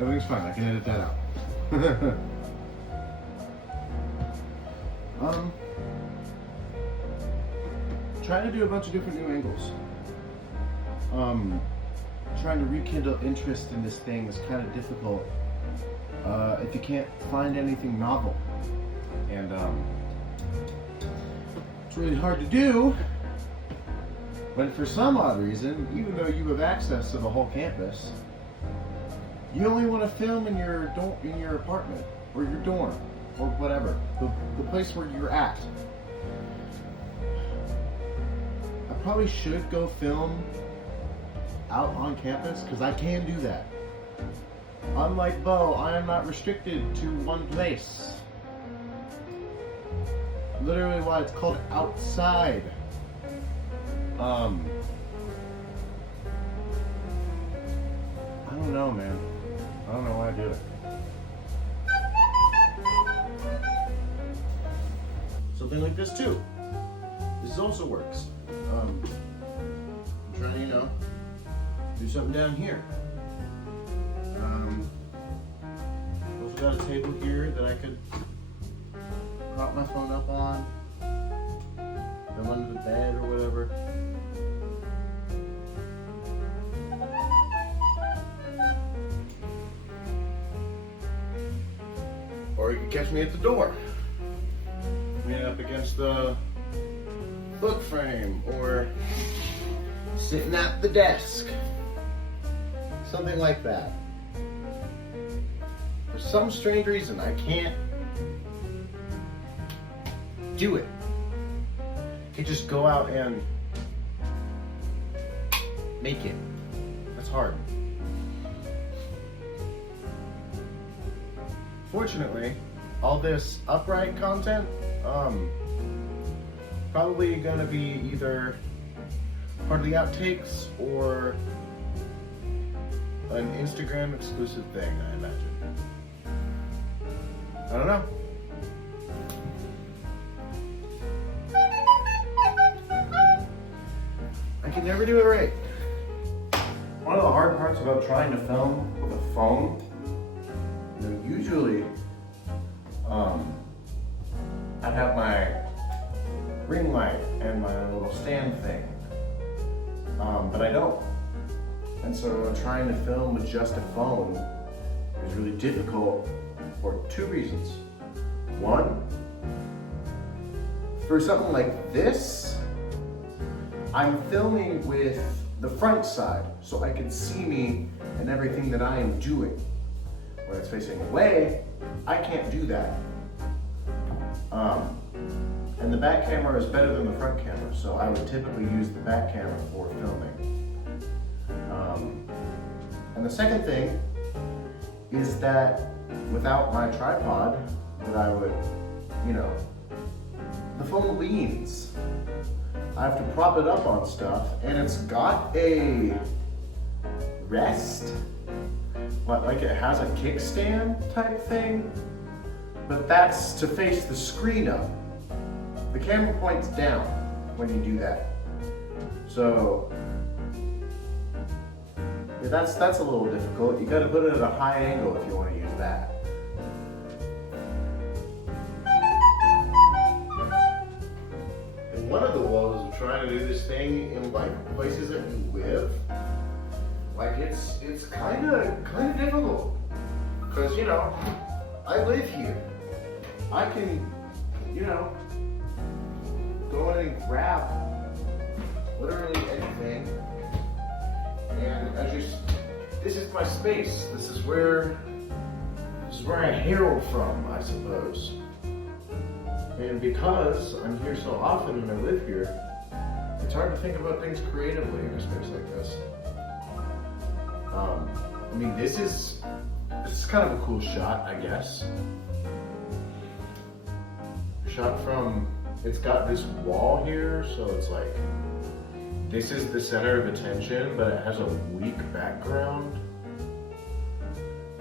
Everything's fine. I can edit that out. Trying to do a bunch of different new angles. Trying to rekindle interest in this thing is kind of difficult if you can't find anything novel. And it's really hard to do. But for some odd reason, even though you have access to the whole campus, you only want to film in your apartment or your dorm or whatever, the place where you're at. I probably should go film out on campus because I can do that. Unlike Bo, I am not restricted to one place. Literally why it's called outside. I don't know, man. I don't know why I do it. Something like this too. This also works. I'm trying to, do something down here. Also got a table here that I could prop my phone up on. Them under the bed or whatever. Or you can catch me at the door. Leaning up against the book frame or sitting at the desk. Something like that. For some strange reason, I can't do it. I can't just go out and make it. That's hard. Fortunately, all this upright content, probably gonna be either part of the outtakes or an Instagram exclusive thing, I imagine. I don't know. I can never do it right. One of the hard parts about trying to film with a phone, usually I'd have my ring light and my little stand thing, but I don't. And so trying to film with just a phone is really difficult for two reasons. One, for something like this, I'm filming with the front side so I can see me and everything that I am doing. When it's facing away, I can't do that. And the back camera is better than the front camera, so I would typically use the back camera for filming. And the second thing is that without my tripod, that I would, the phone leans. I have to prop it up on stuff, and it's got a rest, like it has a kickstand type thing, but that's to face the screen up. The camera points down when you do that. So, yeah, that's a little difficult. You gotta put it at a high angle if you want to use that. And one of the woes of trying to do this thing in places that you live, it's kind of difficult, because I live here. I can go in and grab literally anything, and this is my space. This is where I herald from, I suppose. And because I'm here so often and I live here, it's hard to think about things creatively in a space like this. This is kind of a cool shot, I guess. Shot from, it's got this wall here, so it's like, this is the center of attention, but it has a weak background.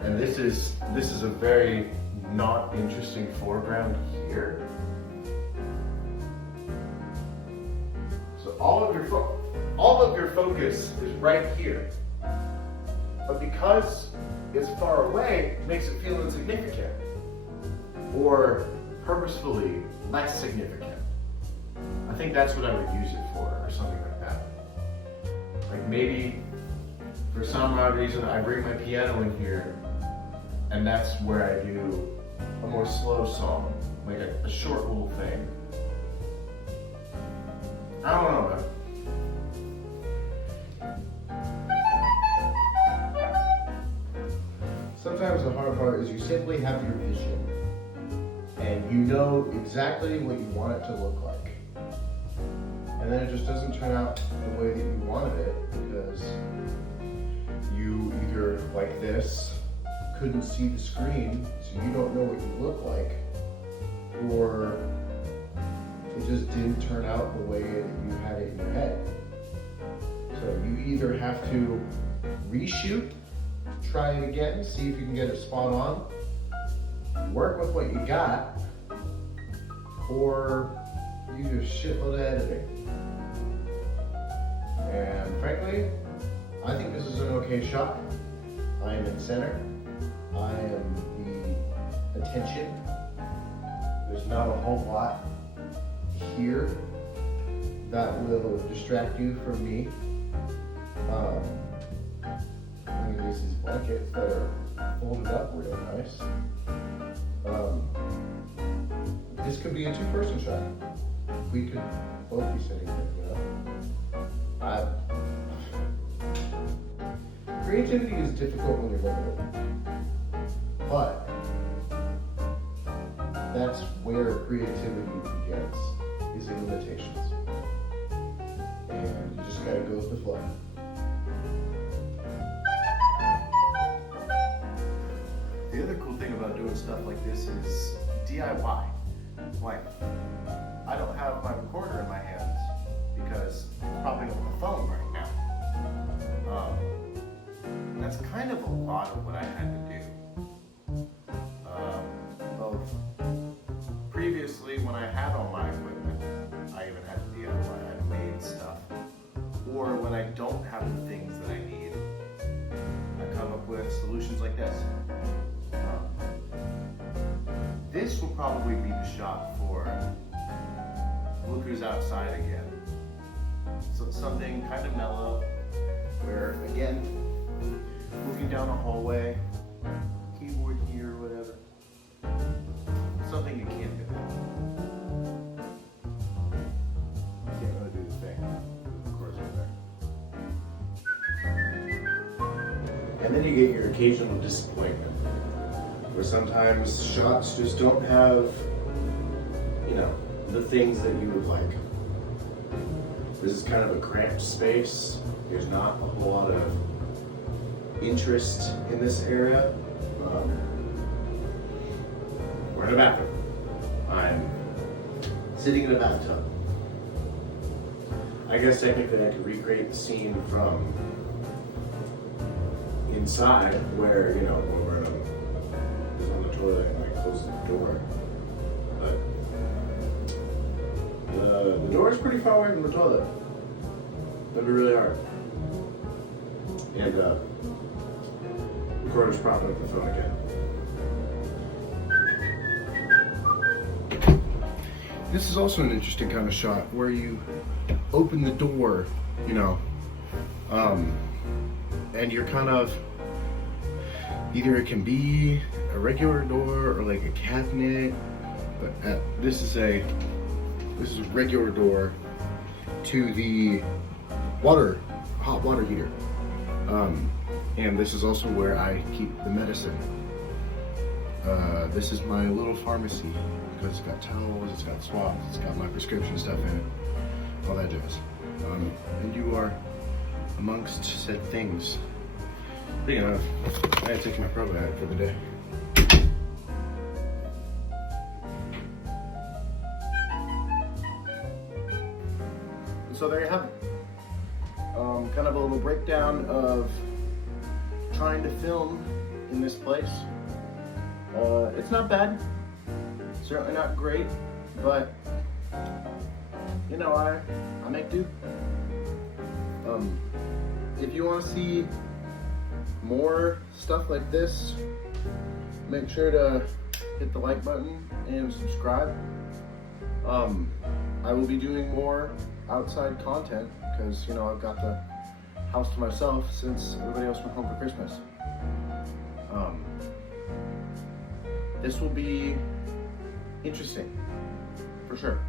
And this is a very not interesting foreground here. So all of your all of your focus is right here. But because it's far away, it makes it feel insignificant or purposefully less significant. I think that's what I would use it for, or something like that. Like maybe for some odd reason I bring my piano in here and that's where I do a more slow song, like a short little thing. I don't know, man. Sometimes the hard part is you simply have your vision and you know exactly what you want it to look like. And then it just doesn't turn out the way that you wanted it because you either, like this, couldn't see the screen, so you don't know what you look like, or it just didn't turn out the way that you had it in your head. So you either have to reshoot, try it again, see if you can get it spot on, work with what you got, or use a shitload of editing. And frankly, I think this is an okay shot. I am in center. I am the attention. There's not a whole lot here that will distract you from me. I mean, these blankets that are folded up real nice. This could be a two-person shot. We could both be sitting here, you know? Creativity is difficult when you're limited, but that's where creativity begins, is in limitations. And you just gotta go with the flow. The other cool thing about doing stuff like this is DIY. Like, I don't have my recorder in my hands because I'm probably on my phone right now. That's kind of a lot of what I had to do. Both previously when I had all my equipment, I even had to DIY, I had made stuff. Or when I don't have the things that I need, I come up with solutions like this. This will probably be the shot for Look Who's Outside Again. So something kind of mellow, where again, moving down a hallway, keyboard here or whatever. Something you can't do. You can't really do the thing. Of course, right there. And then you get your occasional disappointment, where sometimes shots just don't have, you know, the things that you would like. This is kind of a cramped space. There's not a whole lot of interest in this area. We're in a bathroom. I'm sitting in a bathtub. I guess technically I could recreate the scene from inside where, you know, when we're on the toilet and I close the door. But the door is pretty far away from the toilet. That'd be really hard. And recorder's propping up the phone again. This is also an interesting kind of shot where you open the door, you know, and you're kind of, either it can be a regular door or like a cabinet, but this is a regular door to the hot water heater. And this is also where I keep the medicine. This is my little pharmacy because it's got towels, it's got swabs, it's got my prescription stuff in it, all that jazz. And you are amongst said things. Speaking of, I had to take my probiotic for the day. So there you have it. Kind of a little breakdown of trying to film in this place. It's not bad, certainly not great, but you know, I make do. If you want to see more stuff like this, make sure to hit the like button and subscribe. I will be doing more outside content because, you know, I've got the house to myself since everybody else went home for Christmas. This will be interesting, for sure.